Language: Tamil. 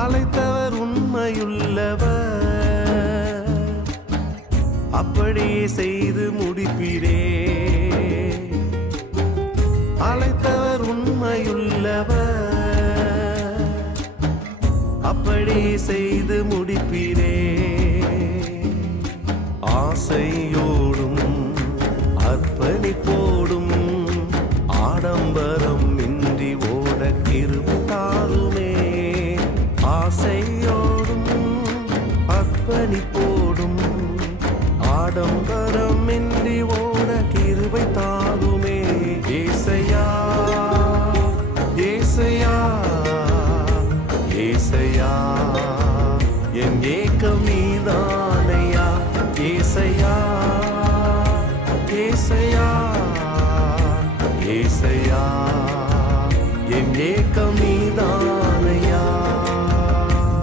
அழைத்தவர் உண்மையுள்ளவர், அப்படியே செய்து முடிப்பீரே. அழைத்தவர் உண்மையுள்ளவர், அப்படியே செய்து முடிப்பீரே. ஆசையோடும் அர்ப்பணிப்போடும் ஆடம்பரம் இன்றி ஓட கிருபை தாருமே. ஆசையோடும் அர்ப்பணிப்போடும் ஆடம்பரம் இன்றி ஓட கிருபை தாருமே. ஏசையா ஏசையா ஏசையா, என் ஏக்கம் நீதானையா. ஏசையா